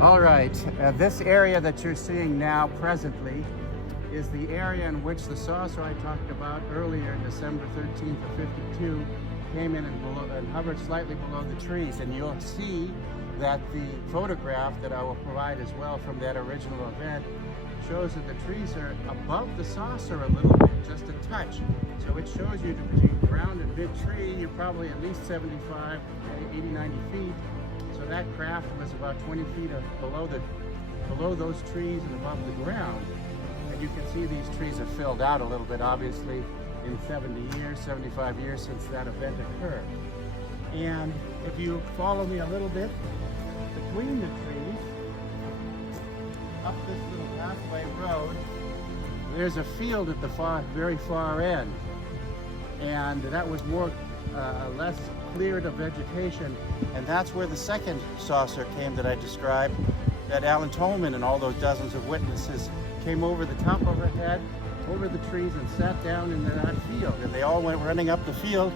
All right, this area that you're seeing now presently is the area in which the saucer I talked about earlier, December 13th of 52, came in and hovered slightly below the trees. And you'll see that the photograph that I will provide as well from that original event shows that the trees are above the saucer a little bit, just a touch. So it shows you between ground and mid-tree, you're probably at least 75, 80, 90 feet. So that craft was about 20 feet below those trees and above the ground. And you can see these trees have filled out a little bit, obviously, in 70 years, 75 years since that event occurred. And if you follow me a little bit between the trees, up this little pathway road, there's a field at the very far end. And that was less cleared of vegetation, and that's where the second saucer came that I described, that Alan Tolman and all those dozens of witnesses came over the top of her head, over the trees, and sat down in that field. And they all went running up the field,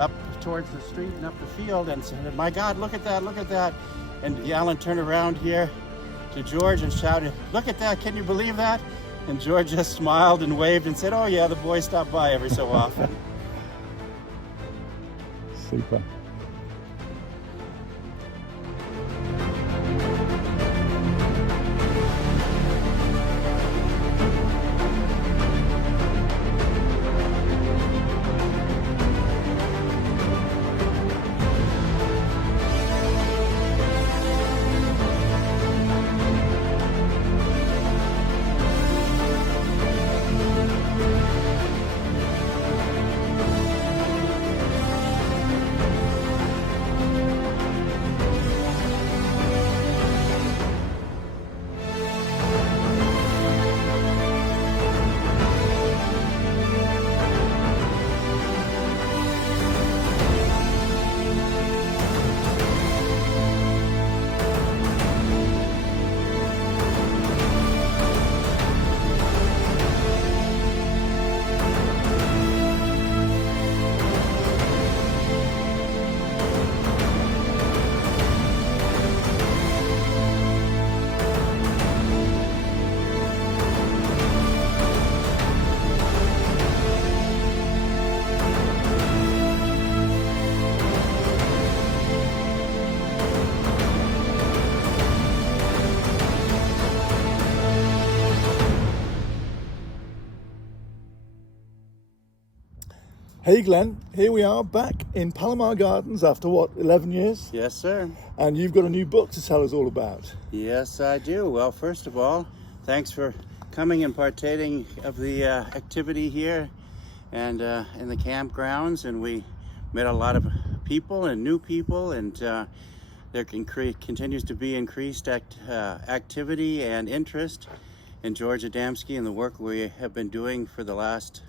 up towards the street and up the field, and said, "My God, look at that, look at that." And Alan turned around here to George and shouted, "Look at that, can you believe that?" And George just smiled and waved and said, "Oh yeah, the boys stop by every so often." Super. Hey Glenn, here we are back in Palomar Gardens after what, 11 years? Yes, sir. And you've got a new book to tell us all about. Yes, I do. Well, first of all, thanks for coming and partaking of the activity here and in the campgrounds. And we met a lot of people and new people, and there continues to be increased activity and interest in George Adamski and the work we have been doing for the last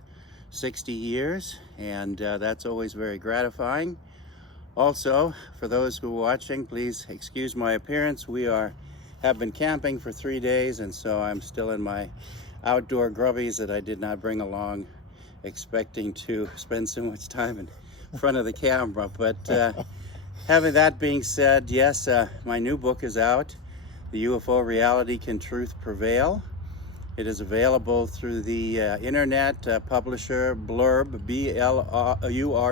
60 years, and that's always very gratifying. Also, for those who are watching, please excuse my appearance. We have been camping for 3 days, and so I'm still in my outdoor grubbies that I did not bring along, expecting to spend so much time in front of the camera. But having that being said, yes, my new book is out, The UFO Reality, Can Truth Prevail? It is available through the internet publisher Blurb, blurb.com,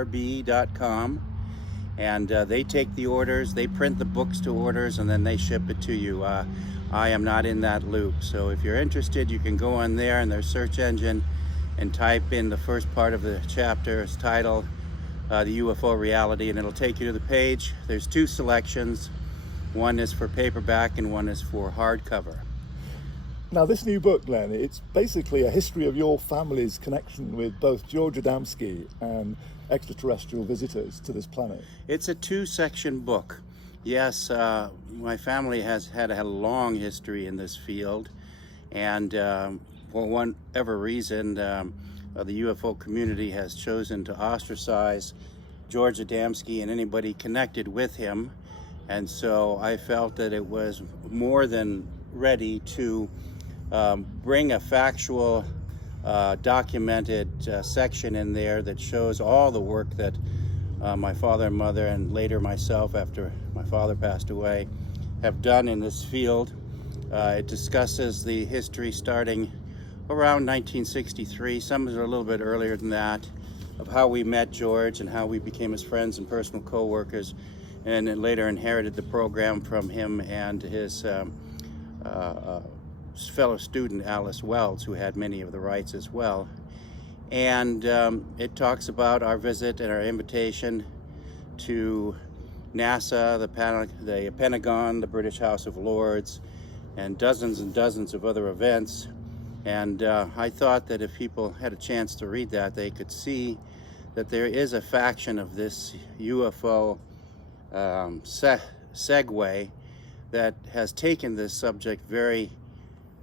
and they take the orders, they print the books to orders, and then they ship it to you. I am not in that loop, so if you're interested, you can go on there in their search engine and type in the first part of the chapter. It's titled The UFO Reality, and it'll take you to the page. There's two selections. One is for paperback and one is for hardcover. Now, this new book, Glenn, it's basically a history of your family's connection with both George Adamski and extraterrestrial visitors to this planet. It's a two-section book. Yes, my family has had a long history in this field, and for whatever reason, the UFO community has chosen to ostracize George Adamski and anybody connected with him. And so I felt that it was more than ready to bring a factual, documented section in there that shows all the work that my father and mother, and later myself after my father passed away, have done in this field. It discusses the history starting around 1963, some are a little bit earlier than that, of how we met George and how we became his friends and personal co-workers, and then later inherited the program from him and his fellow student Alice Wells, who had many of the rights as well. And it talks about our visit and our invitation to NASA, the Pentagon, the British House of Lords, and dozens of other events. And I thought that if people had a chance to read that, they could see that there is a faction of this UFO segue that has taken this subject very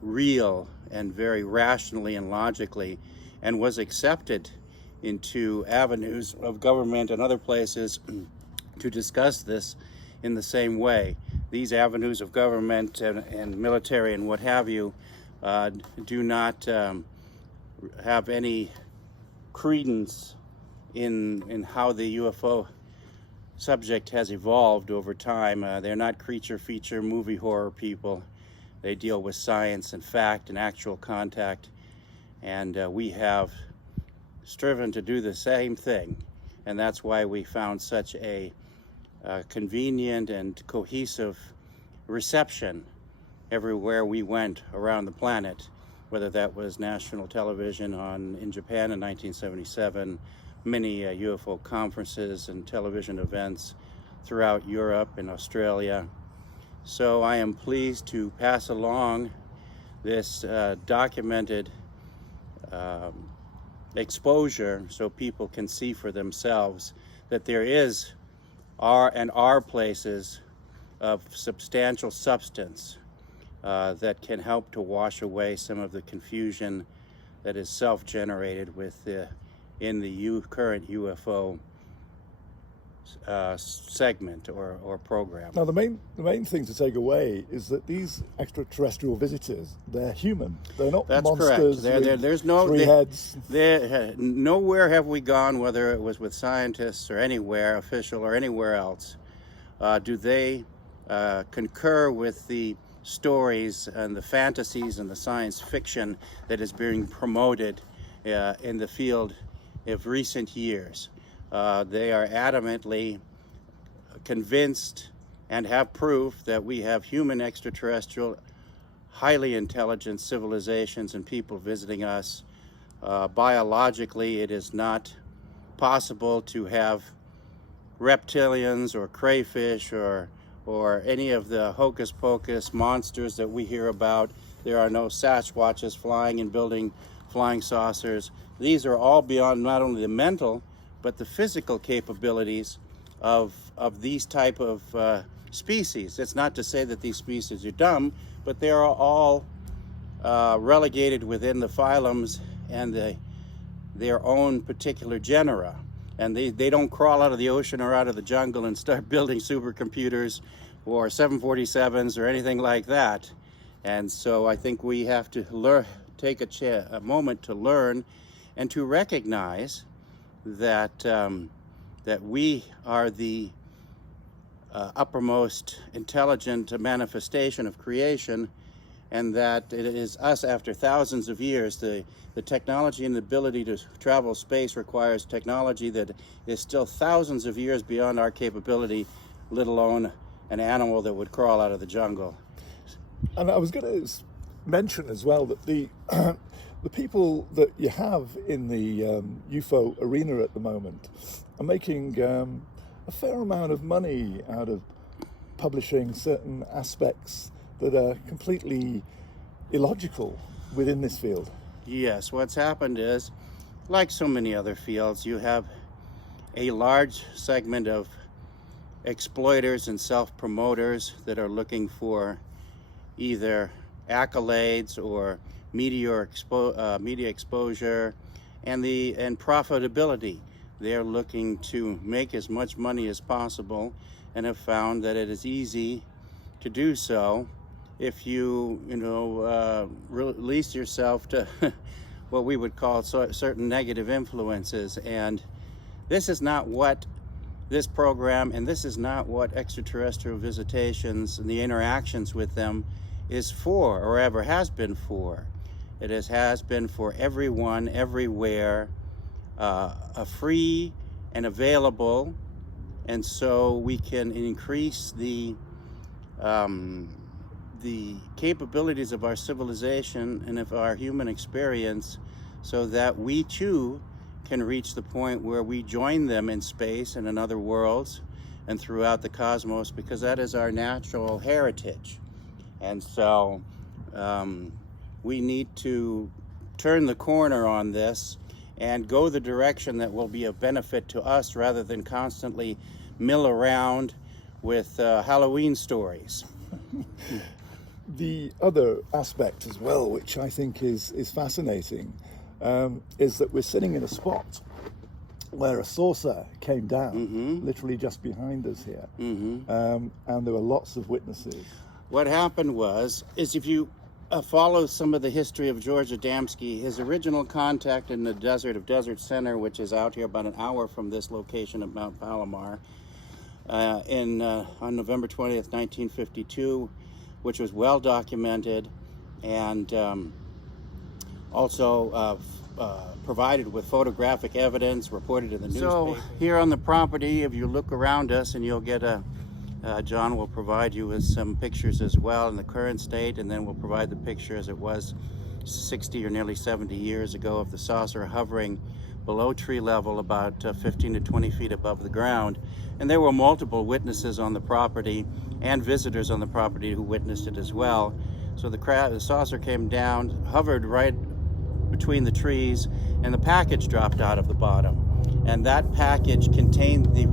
real and very rationally and logically, and was accepted into avenues of government and other places to discuss this in the same way. These avenues of government and military and what have you do not have any credence in how the UFO subject has evolved over time. They're not creature feature movie horror people. They deal with science and fact and actual contact, and we have striven to do the same thing, and that's why we found such a convenient and cohesive reception everywhere we went around the planet, whether that was national television in Japan in 1977, many UFO conferences and television events throughout Europe and Australia. So I am pleased to pass along this documented exposure so people can see for themselves that there are places of substantial substance that can help to wash away some of the confusion that is self-generated in the current UFO segment or program. Now, the main thing to take away is that these extraterrestrial visitors, they're human. They're not monsters. That's correct. There's no three heads. Nowhere have we gone, whether it was with scientists or anywhere, official or anywhere else, do they concur with the stories and the fantasies and the science fiction that is being promoted in the field of recent years. They are adamantly convinced and have proof that we have human extraterrestrial, highly intelligent civilizations and people visiting us. Biologically, it is not possible to have reptilians or crayfish or any of the hocus pocus monsters that we hear about. There are no Sasquatches flying and building flying saucers. These are all beyond not only the mental but the physical capabilities of these type of species. It's not to say that these species are dumb, but they are all relegated within the phylums and their own particular genera. And they don't crawl out of the ocean or out of the jungle and start building supercomputers or 747s or anything like that. And so I think we have to take a moment to learn and to recognize that we are the uppermost intelligent manifestation of creation, and that it is us after thousands of years. The technology and the ability to travel space requires technology that is still thousands of years beyond our capability, let alone an animal that would crawl out of the jungle. And I was going to mention as well that the people that you have in the UFO arena at the moment are making a fair amount of money out of publishing certain aspects that are completely illogical within this field. Yes, what's happened is, like so many other fields, you have a large segment of exploiters and self-promoters that are looking for either accolades or media exposure and profitability. They're looking to make as much money as possible, and have found that it is easy to do so if you release yourself to what we would call certain negative influences. And this is not what this program, and this is not what extraterrestrial visitations and the interactions with them is for, or ever has been for. It has been for everyone, everywhere, free and available, and so we can increase the capabilities of our civilization and of our human experience, so that we too can reach the point where we join them in space and in other worlds and throughout the cosmos, because that is our natural heritage. And so we need to turn the corner on this and go the direction that will be of benefit to us, rather than constantly mill around with Halloween stories. The other aspect as well, which I think is fascinating, is that we're sitting in a spot where a saucer came down, literally just behind us here, and there were lots of witnesses. What happened is if you follow some of the history of George Adamski, his original contact in the Desert Center, which is out here about an hour from this location at Mount Palomar, on November 20th, 1952, which was well documented, and also provided with photographic evidence, reported in the newspaper. So here on the property, if you look around us, and you'll get John will provide you with some pictures as well in the current state, and then we'll provide the picture as it was 60 or nearly 70 years ago of the saucer hovering below tree level, about 15 to 20 feet above the ground. And there were multiple witnesses on the property and visitors on the property who witnessed it as well. So the saucer came down, hovered right between the trees, and the package dropped out of the bottom. And that package contained the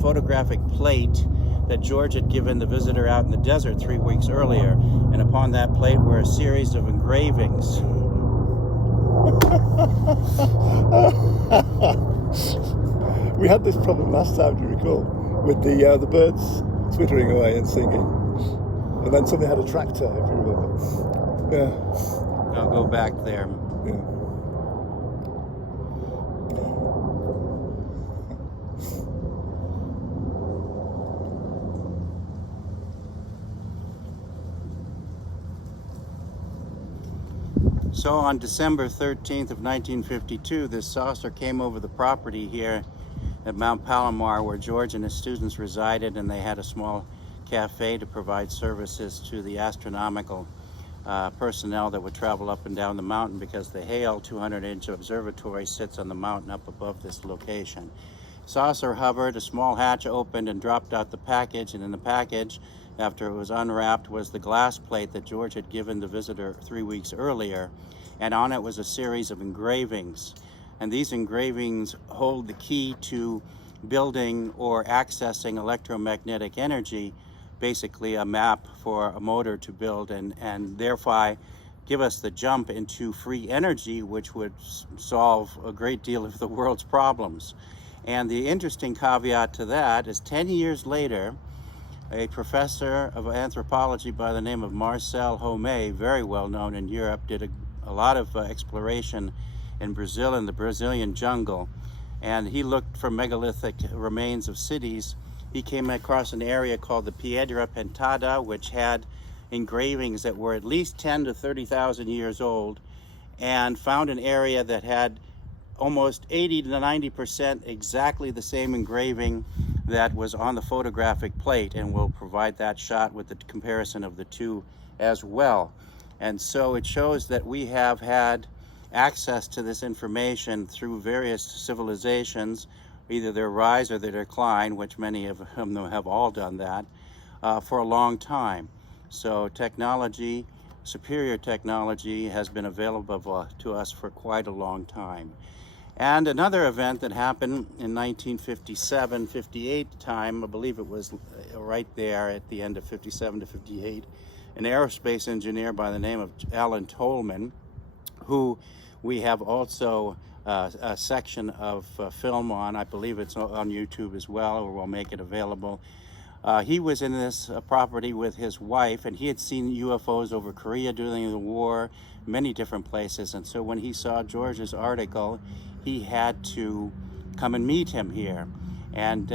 photographic plate that George had given the visitor out in the desert 3 weeks earlier. And upon that plate were a series of engravings. We had this problem last time, do you recall? With the birds twittering away and singing. And then somebody had a tractor, if you remember. Yeah. I'll go back there. Yeah. So on December 13th of 1952, this saucer came over the property here at Mount Palomar, where George and his students resided, and they had a small cafe to provide services to the astronomical personnel that would travel up and down the mountain, because the Hale 200-inch observatory sits on the mountain up above this location. Saucer hovered, a small hatch opened and dropped out the package, and in the package, after it was unwrapped, was the glass plate that George had given the visitor 3 weeks earlier, and on it was a series of engravings. And these engravings hold the key to building or accessing electromagnetic energy, basically a map for a motor to build, and thereby give us the jump into free energy, which would solve a great deal of the world's problems. And the interesting caveat to that is 10 years later, a professor of anthropology by the name of Marcel Homé, very well known in Europe, did a lot of exploration in Brazil, in the Brazilian jungle, and he looked for megalithic remains of cities. He came across an area called the Piedra Pintada, which had engravings that were at least 10 to 30,000 years old, and found an area that had almost 80 to 90% exactly the same engraving that was on the photographic plate, and we'll provide that shot with the comparison of the two as well. And so it shows that we have had access to this information through various civilizations, either their rise or their decline, which many of them have all done that, for a long time. So technology, superior technology, has been available to us for quite a long time. And another event that happened in 1957-58 time, I believe it was right there at the end of 57 to 58, an aerospace engineer by the name of Alan Tolman, who we have also a section of film on. I believe it's on YouTube as well, or we'll make it available. He was in this property with his wife, and he had seen UFOs over Korea during the war, many different places. And so when he saw George's article, he had to come and meet him here. And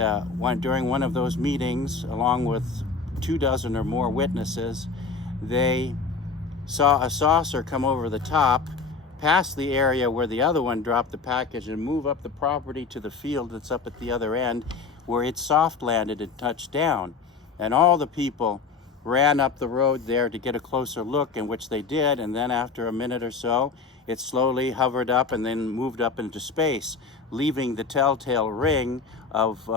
during one of those meetings, along with 24 or more witnesses, they saw a saucer come over the top, past the area where the other one dropped the package, and move up the property to the field that's up at the other end, where it soft landed and touched down. And all the people ran up the road there to get a closer look, in which they did. And then after a minute or so, it slowly hovered up and then moved up into space, leaving the telltale ring of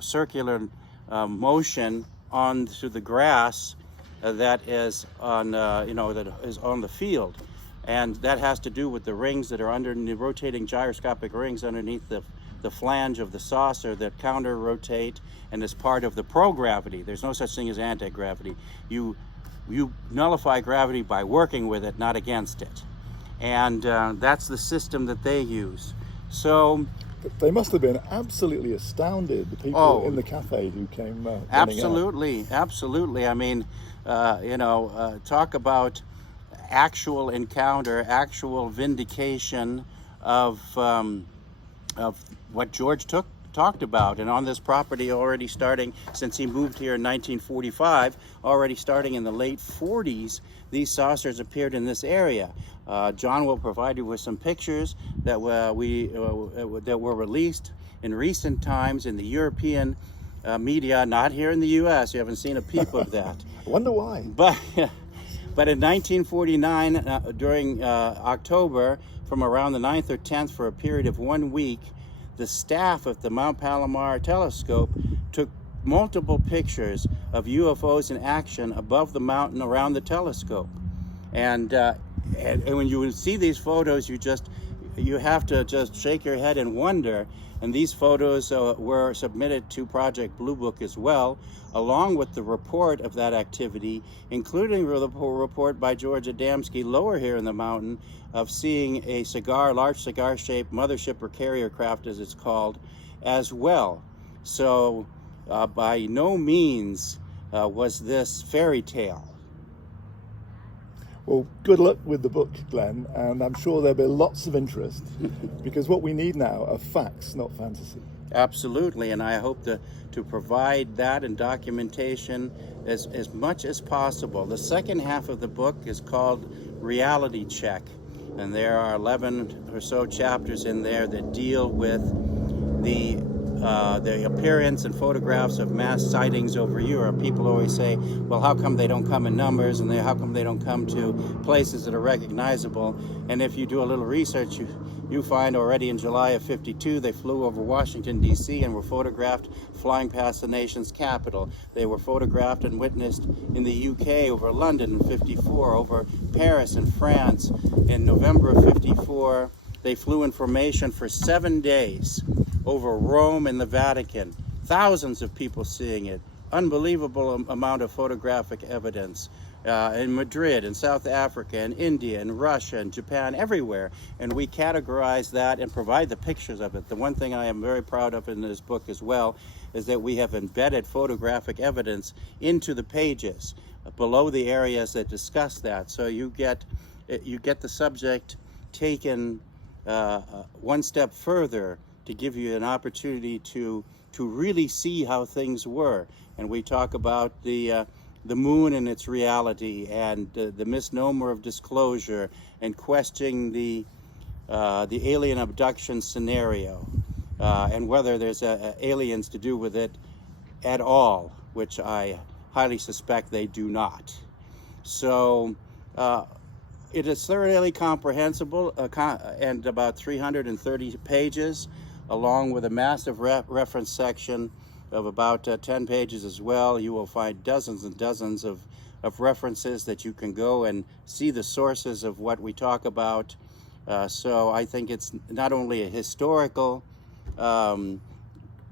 circular motion onto the grass that is on that is on the field. And that has to do with the rings that are under the rotating gyroscopic rings underneath the flange of the saucer that counter rotate and is part of the pro-gravity. There's no such thing as anti-gravity. You nullify gravity by working with it, not against it. And that's the system that they use. So they must have been absolutely astounded, the people in the cafe who came absolutely, absolutely. I mean, talk about actual encounter, actual vindication of what George talked about. And on this property, already starting since he moved here in 1945, already starting in the late 40s, these saucers appeared in this area. John will provide you with some pictures that were released in recent times in the European media, not here in the U.S. You haven't seen a peep of that. I wonder why. But in 1949, during October, from around the 9th or 10th, for a period of 1 week, the staff of the Mount Palomar telescope took multiple pictures of UFOs in action above the mountain around the telescope. And when you see these photos, you have to just shake your head and wonder. And these photos were submitted to Project Blue Book as well, along with the report of that activity, including the report by George Adamski lower here in the mountain of seeing a large cigar-shaped mothership or carrier craft, as it's called, as well. So by no means was this fairy tale. Well, good luck with the book, Glenn, and I'm sure there'll be lots of interest, because what we need now are facts, not fantasy. Absolutely, and I hope to provide that and documentation as much as possible. The second half of the book is called Reality Check, and there are 11 or so chapters in there that deal with the appearance and photographs of mass sightings over Europe. People always say, well, how come they don't come in numbers, and how come they don't come to places that are recognizable? And if you do a little research, you find already in July of '52, they flew over Washington, D.C. and were photographed flying past the nation's capital. They were photographed and witnessed in the UK, over London in '54, over Paris and France. In November of '54, they flew in formation for 7 days over Rome and the Vatican. Thousands of people seeing it. Unbelievable amount of photographic evidence. In Madrid, in South Africa, in India, in Russia, and Japan, everywhere. And we categorize that and provide the pictures of it. The one thing I am very proud of in this book as well is that we have embedded photographic evidence into the pages below the areas that discuss that. So you get the subject taken one step further to give you an opportunity to really see how things were. And we talk about the moon and its reality, and the misnomer of disclosure, and questioning the alien abduction scenario, and whether there's aliens to do with it at all, which I highly suspect they do not. So it is thoroughly comprehensible and about 330 pages, along with a massive reference section of about 10 pages as well. You will find dozens and dozens of references that you can go and see the sources of what we talk about. So I think it's not only a historical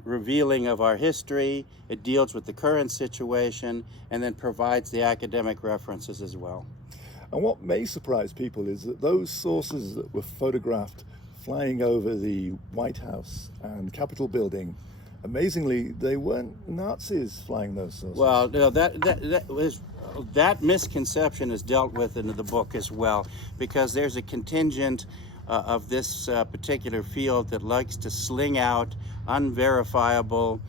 revealing of our history, it deals with the current situation, and then provides the academic references as well. And what may surprise people is that those sources that were photographed flying over the White House and Capitol building amazingly, they weren't Nazis flying those saucers. Well, no, that misconception is dealt with in the book as well, because there's a contingent of this particular field that likes to sling out unverifiable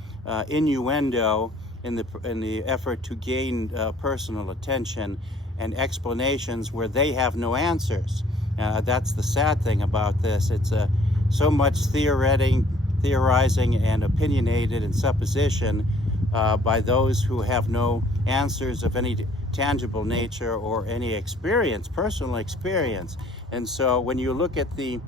innuendo in the effort to gain personal attention and explanations where they have no answers. That's the sad thing about this. It's so much theorizing and opinionated and supposition by those who have no answers of any tangible nature or any experience, personal experience. And so when you look at the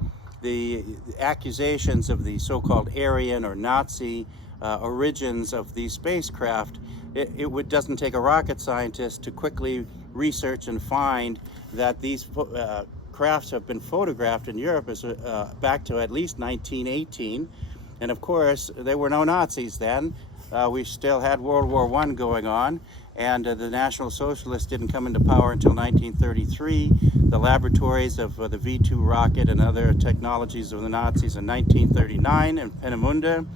accusations of the so-called Aryan or Nazi origins of these spacecraft, it doesn't take a rocket scientist to quickly research and find that these crafts have been photographed in Europe as back to at least 1918. And of course, there were no Nazis then. We still had World War I going on, and the National Socialists didn't come into power until 1933. The laboratories of the V-2 rocket and other technologies of the Nazis in 1939 in Peenemünde.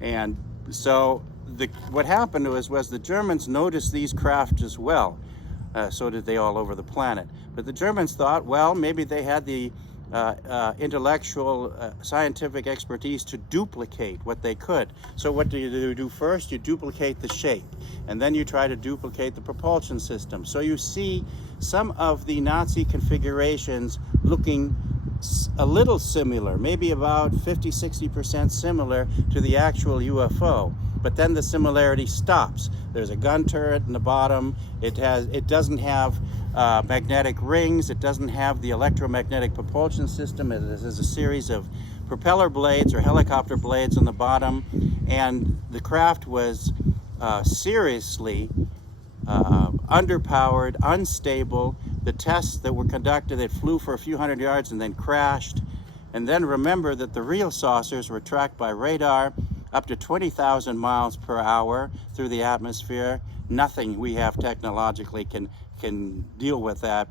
And so what happened was the Germans noticed these craft as well. So did they all over the planet. But the Germans thought, well, maybe they had the intellectual, scientific expertise to duplicate what they could. So what do you do first? You duplicate the shape, and then you try to duplicate the propulsion system. So you see some of the Nazi configurations looking a little similar, maybe about 50-60% similar to the actual UFO. But then the similarity stops. There's a gun turret in the bottom. It doesn't have magnetic rings. It doesn't have the electromagnetic propulsion system. It has a series of propeller blades or helicopter blades on the bottom. And the craft was seriously underpowered, unstable. The tests that were conducted, it flew for a few hundred yards and then crashed. And then remember that the real saucers were tracked by radar up to 20,000 miles per hour through the atmosphere. Nothing we have technologically can deal with that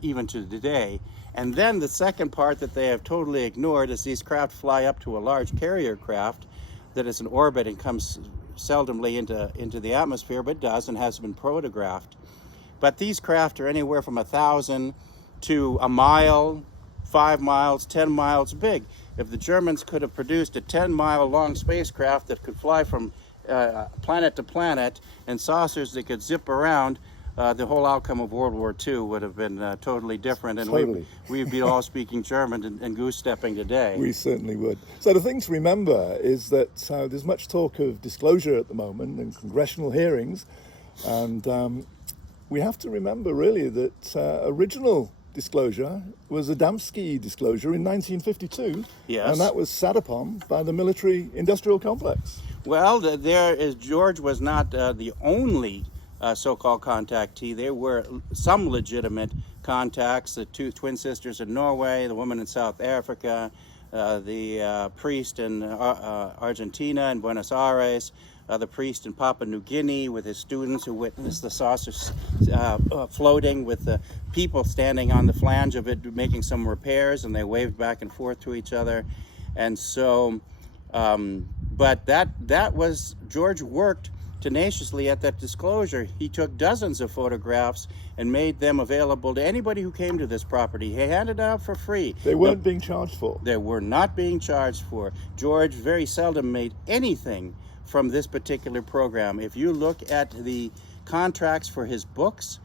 even to today. And then the second part that they have totally ignored is these craft fly up to a large carrier craft that is in orbit and comes seldomly into the atmosphere, but does and has been photographed. But these craft are anywhere from 1,000 to a mile, 5 miles, 10 miles big. If the Germans could have produced a 10-mile long spacecraft that could fly from planet to planet and saucers that could zip around, the whole outcome of World War II would have been totally different, and totally. we'd be all speaking German and goose-stepping today. We certainly would. So the thing to remember is that there's much talk of disclosure at the moment in congressional hearings, and we have to remember really that original disclosure was Adamski disclosure in 1952, yes, and that was sat upon by the military-industrial complex. Well, George was not the only so-called contactee. There were some legitimate contacts, the two twin sisters in Norway, the woman in South Africa, the priest in Argentina and Buenos Aires, the priest in Papua New Guinea with his students who witnessed the saucers floating with the people standing on the flange of it making some repairs, and they waved back and forth to each other. And so, but that was, George worked tenaciously at that disclosure. He took dozens of photographs and made them available to anybody who came to this property. He handed it out for free. They weren't being charged for. They were not being charged for. George very seldom made anything from this particular program. If you look at the contracts for his books,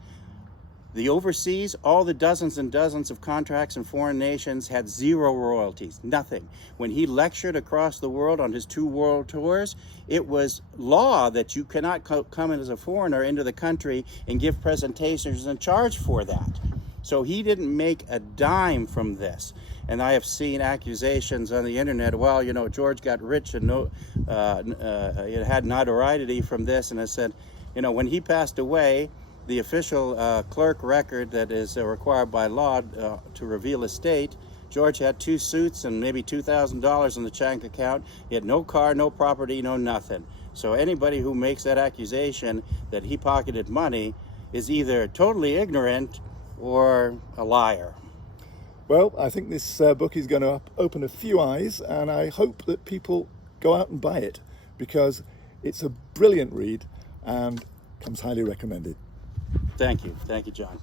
the overseas, all the dozens and dozens of contracts in foreign nations had zero royalties, nothing. When he lectured across the world on his 2 world tours, it was law that you cannot come in as a foreigner into the country and give presentations and charge for that. So he didn't make a dime from this. And I have seen accusations on the internet, well, you know, George got rich and had notoriety from this. And I said, you know, when he passed away, the official clerk record that is required by law to reveal estate, George had 2 suits and maybe $2,000 in the bank account. He had no car, no property, no nothing. So anybody who makes that accusation that he pocketed money is either totally ignorant or a liar. Well, I think this book is going to open a few eyes, and I hope that people go out and buy it. because it's a brilliant read and comes highly recommended. Thank you, John.